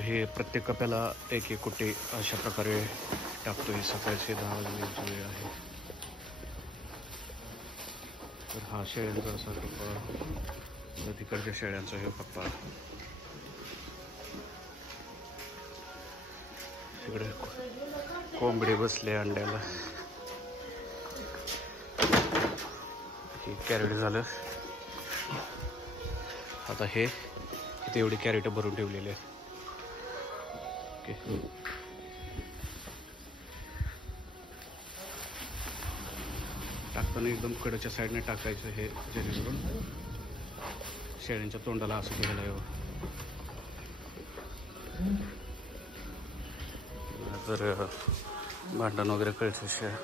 तर हे प्रत्येक कप्याला एक एक कुटे अशा प्रकारे टाकतो. हे सकाळचे 10 वाजण्याची वेळ आहे. तर हा शेळ्यांचा असा कप्पा, तिकडच्या शेळ्यांचा हे कप्पा. तिकडे कोंबडे बसले अंड्याला. हे कॅरेट झालं. आता हे इथे एवढी कॅरेट भरून ठेवलेली आहे. ओके, टाकताना एकदम कडच्या साईडने टाकायचं हे, जेणेकरून शेळ्यांच्या तोंडाला असं घ्यायला यावं. जर भांडण वगैरे कळतं शेळ्या.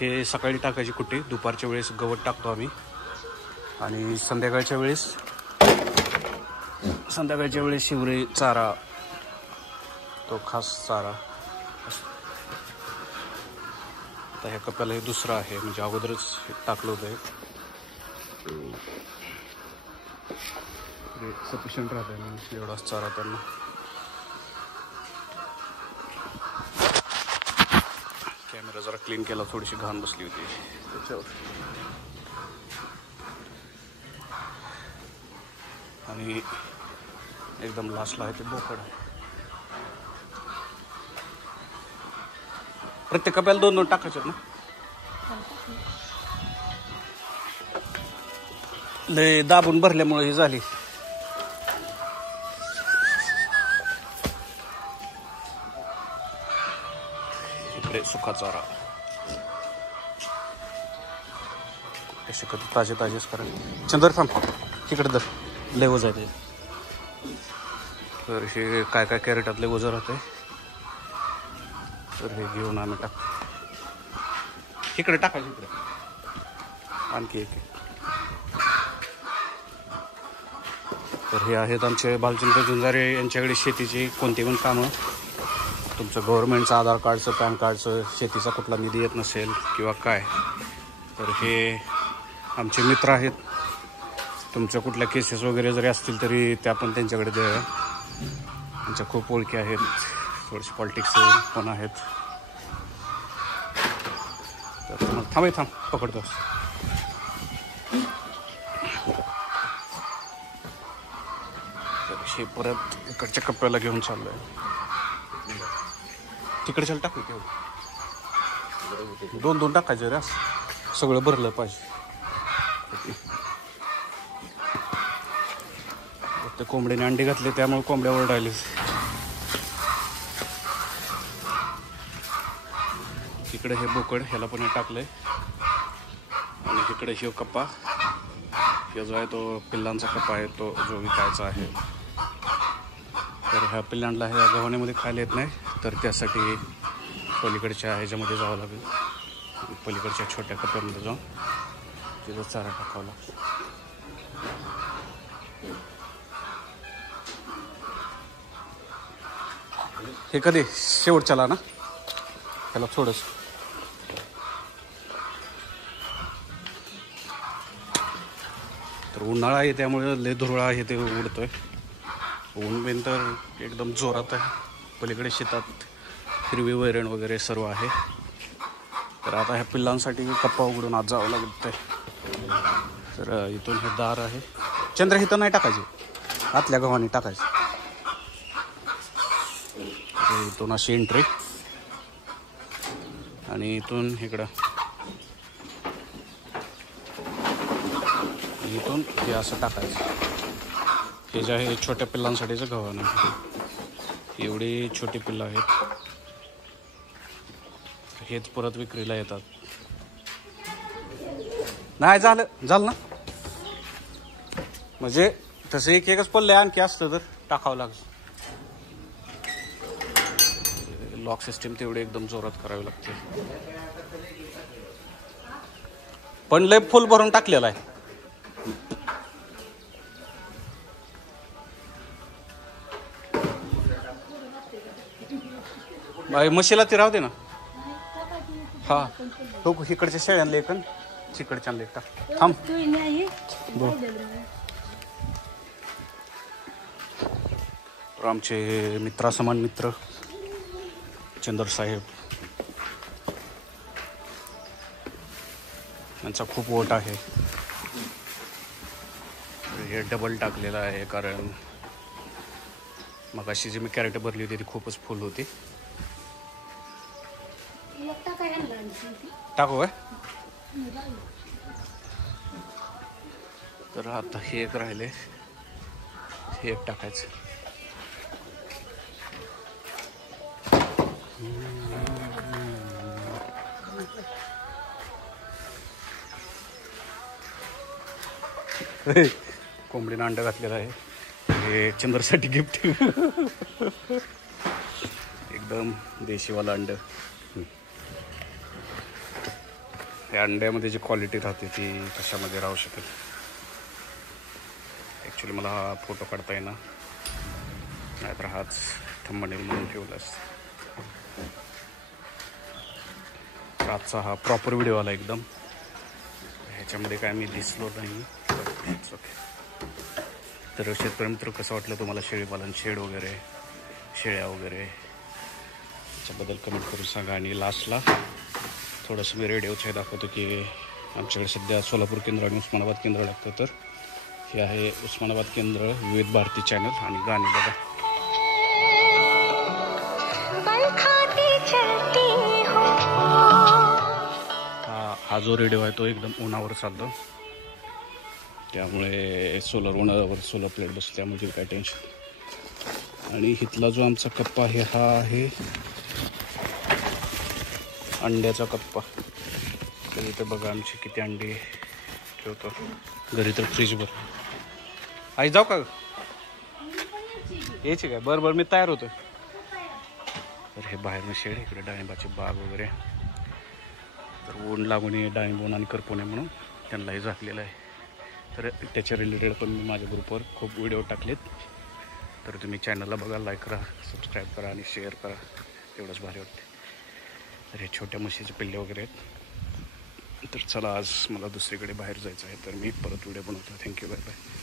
हे सकाळी टाकायची कुट्टी, दुपारच्या वेळेस गवत टाकतो आम्ही, आणि संध्याकाळच्या वेळेस शिवरे चारा, तो खास चारा. आता ह्या कप्याला हे दुसरं आहे, म्हणजे अगोदरच टाकलं होतं. सफिशियंट राहत आहे एवढाच चारा त्यांना. कॅमेरा जरा क्लीन केला, थोडीशी घाण बसली होती त्याच्यावर. आणि एकदम लास्टला आहे ते बोकड. प्रत्येक कप्याला 2-2 टाकायचे ना. लय दाबून भरल्यामुळे ही झाली. इकडे सुका चारा. असे कधी ताजेच करा. चंदर थांब, तिकडे दर लय वज आहे. तर हे काय कॅरेटातले वजन राहते. तर हे घेऊन आम्ही टाकतो. इकडे टाकायचं, इकडे आणखी एक. तर हे आहेत आमचे भालचंद्र झुंजारे यांच्याकडे शेतीची कोणती पण कामं. तुमचं गव्हर्नमेंटचं आधार कार्डचं, पॅन कार्डचं, शेतीचा कुठला निधी येत नसेल किंवा काय, तर हे आमचे मित्र आहेत. तुमच्या कुठल्या केसेस वगैरे जरी असतील तरी त्या पण त्यांच्याकडे द्या. त्यांच्या खूप ओळखी आहेत, थोडेसे पॉलिटिक्स पण आहेत. तर थांब पकडतो. हे परत इकडच्या कप्प्याला घेऊन चाललोय. तिकडे चल टाकू, 2-2 टाकायचे रे, सगळं भरलं पाहिजे. ते कोंबडीने अंडी घातले त्यामुळे कोंबड्या ओरडायले. इकडे हे बोकड, ह्याला पण हे टाकलंय. आणि इकडे हे कप्पा, हे जो आहे तो पिल्लांचा कप्पा आहे, तो जो विकायचा आहे. तर ह्या पिल्लांना ह्या गव्हाणीमध्ये खायला येत नाही, तर त्यासाठी पलीकडच्या ह्याच्यामध्ये जावं लागेल. पलीकडच्या छोट्या कप्प्यामध्ये जाऊन तिथं चारा टाकावा लागतो. हे कधी शेवटच्याला ना, त्याला थोडंस. तर उन्हाळा आहे त्यामुळे लय धुरळा आहे, ते उडतोय. ऊन बिन तर एकदम जोरात आहे. पलीकडे शेतात हिरवी वैरण वगैरे सर्व आहे. तर आता ह्या पिल्लांसाठी कप्पा उघडून आज जावं लागत आहे. तर इथून हे दार आहे. चंद्र इथं नाही टाकायचे, आतल्या गव्हाणी टाकायचे. इथून अशी एंट्री, आणि इथून इकडं, इथून हे असं टाकायचं. हे जे आहे छोट्या पिल्लांसाठीचं गव्हाण आहे. एवढी छोटी पिल्लं आहेत. हेच परत विक्रीला येतात. नाही झालं ना, म्हणजे तसं एकच पल्ले आणखी असतं तर टाकावं लागतं. लॉक सिस्टीम तेवढे एकदम जोरात करावी लागते. पण लय फुल भरून टाकलेला आहे. म्हशीला ती राहू दे ना. हा, तो इकडच्या शेळ्यांना एक, तिकडच्या लेक टाक. थांब. आमचे मित्रासमान मित्र चंदर साहेब यांचा खूप वोट आहे. हे डबल टाकलेलं आहे कारण मगाशी जी मी कॅरेट भरली होती ती खूपच फुल होती. टाकू काय? तर आता हे एक राहिले, हे एक टाकायचं. कोंबडीनं अंड घातलेलं आहे. हे चंद्रसाठी गिफ्ट. एकदम देशीवाला अंड. या अंड्यामध्ये जी क्वालिटी राहते ती कशामध्ये राहू शकेल. ॲक्च्युली मला हा फोटो काढता येईना, नाहीतर हाच थंबनेल म्हणून ठेवला असता. आजचा हा प्रॉपर व्हिडिओ आला एकदम. ह्याच्यामध्ये काय मी दिसलो नाही. ओके. तर शेतकरी मित्र, कसं वाटलं तुम्हाला शेळीपालन, शेड वगैरे, शेळ्या वगैरे याच्याबद्दल कमेंट करून सांगा. आणि लास्टला थोडंसं मी रेडिओचं हे दाखवतो की आमच्याकडे सध्या सोलापूर केंद्र आणि उस्मानाबाद केंद्र लागतं. तर हे आहे उस्मानाबाद केंद्र, विविध भारती चॅनल आणि गाणी बघा. हा जो रेडिओ आहे तो एकदम उन्हावर चालतो, त्यामुळे उन्हावर सोलर प्लेट बसतो, त्यामुळे काय टेन्शन. आणि इथला जो आमचा कप्पा आहे हा आहे अंड्याचा कप्पा. तर इथे बघा आमची किती अंडी ठेवतो घरी. तर फ्रीजवर आई जाऊ का? यायची काय? बरं बरं मी तयार होतो. तर हे बाहेरनं शेड, इकडे डाळिंबाची बाग वगैरे. तर ऊन लागून नये, डाळिंब ऊन आणि करपू नये म्हणून त्यांनाही झाकलेलं आहे. तर त्याच्या रिलेटेड पण मी माझ्या ग्रुपवर खूप व्हिडिओ टाकलेत. तर तुम्ही चॅनलला बघा, लाईक करा, सबस्क्राईब करा आणि शेअर करा, तेवढंच भारी वाटते. तर हे छोट्या म्हशीचे पिल्ले वगैरे आहेत. तर चला, आज मला दुसरीकडे बाहेर जायचं आहे, तर मी परत व्हिडिओ बनवतो. Thank you, bye bye.